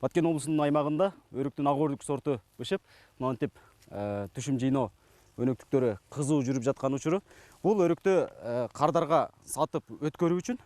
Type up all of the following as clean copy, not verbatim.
Баткен облысының аймағында өріктің ақ өрік сорты бішіп, мынантип түшім жиноо өнөктүктөрү кызуу жүрүп жаткан учуру. Бул өрүктү кардарға сатып өткөрүү үчүн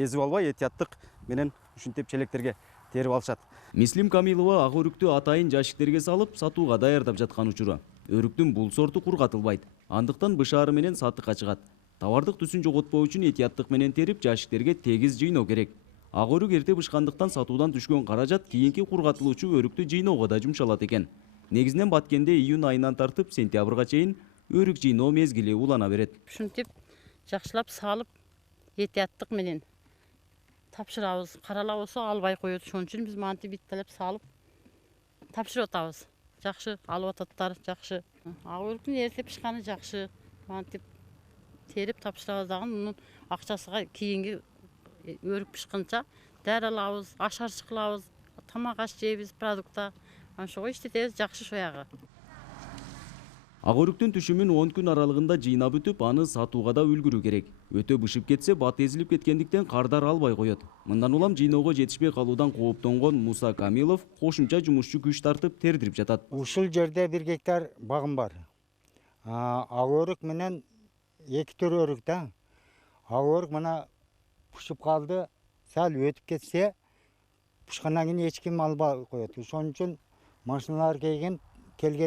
эзип албай этияттык менен ушинтип челектерге терип алышат. Мислим Камилова ак өрүктү атайын жашиктерге салып сатууга даярдап жаткан учуру. Өрүктүн бул сорту кургатылбайт. Андыктан бышаары менен сатыкка чыгат. Товардык түсүн жоготпоо үчүн этияттык менен терип жашиктерге тегиз жыйноо керек. Ак өрүк эрте бышкандыктан сатуудан түшкөн каражат кийинки кургатылуучу өрүктү жыйноого да жумшалат экен. Негизинен Баткенде июнь айынан тартып сентябрга чейин өрүк жыйноо мезгили улана берет. Ушинтип жакшылап салып этияттык менен тапшырабыз. Карала болсо албай коет. Ошон үчүн биз мантип биттелеп салып тапшырып атабыз. Жакшы алып ататтар, жакшы. Ак өрүктүн эрте пышканы жакшы. Мантип терип тапшырабыз дагы мунун акчасыга кийинки өрүк пышканча дәрі алабыз, ашарчы кылабыз, тамак аш жейбиз, продукта. Ошого иштетебиз жакшы шоягы. Ак өрүктүн түшүмүн 10 күн аралыгында жыйнап бүтүп, аны сатууга да үлгүрүү керек. Өтө бышып кетсе, бат эзилип кеткендиктен кардар албай коет. Мындан улам жыйноого жетишпей калуудан кооптонгон Муса Камилов кошумча жумушчу күч тартып тердирип жатат. Ушул жерде 1 гектар багым бар. Ак өрүк менен 2 түр өрүк да. Ак өрүк мына пышып калды, сәл өтүп кетсе, пышкандан кийин эч ким албай коет. Ошон үчүн машиналар келген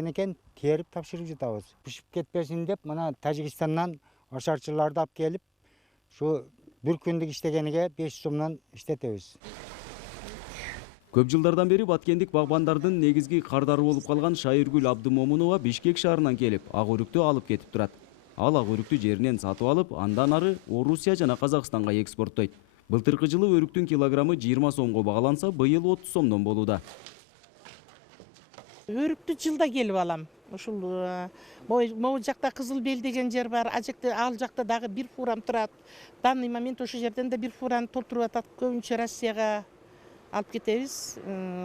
экен, терип тапшырып жатабыз. Пышып кетпесин деп, мына Тажикстандан ашарчыларды алып келип, шу 1 күндүк иштегениге 500 сомдон иштетебиз. Көп жылдардан бери баткендик багбандардын негизги кардары болуп калган Шайыргүл Абдымомунова Бишкек шаарынан келип, ак өрүктү алып кетип турат. Ал ак өрүктү жеринен сатып алып, андан ары Орусия жана Казакстанга экспорттойт. Былтыркы жылы өрүктүн килограммы 20 сомго багаланса, быйыл 30 сомдон болууда. Өрүктү жылда келип алам. Ушул могу жакта Кызыл Бел деген жер бар. Ал жакта дагы 1 фурам турат. Данный момент ошол жерден да 1 фураны толтуруп атат. Көбүнчө Россияга алып кетебиз.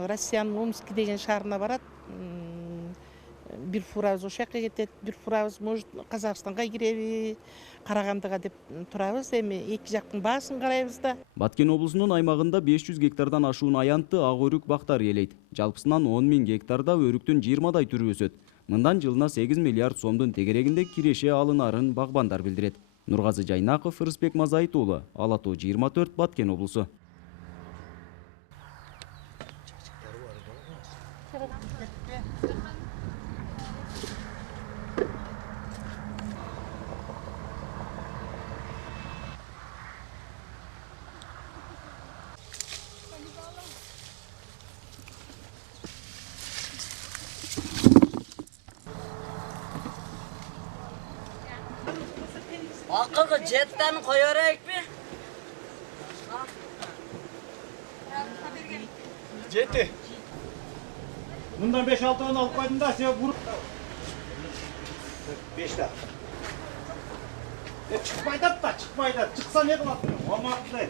Россиянын Омск деген шаарына барат. 1 фурабыз ошол жака кетет. 1 фурабыз может Казакстанга киреби, Карагандыга деп турабыз. Эми эки жактын баасын карайбыз да. Баткен облусунун аймагында 500 гектардан ашуун аянтты ак өрүк бактары ээлейт. Жалпысынан 10 000 гектарда өрүктүн 20дай түрү өсөт. Мындан жылына 8 миллиард сомдун тегерегинде киреше алынарын багбандар билдирет. Нургазы Жайнаков, Рысбек Мазайыт уулу, Ала Тоо 24, Баткен облусу. Akıllı jetten koyarak mı? Жетти. Мындан 5-6 он алып койдум да, сен буруп. 5 та. Чыкпайды да, чыкпайды. Чыкса не кылат? Олмапты.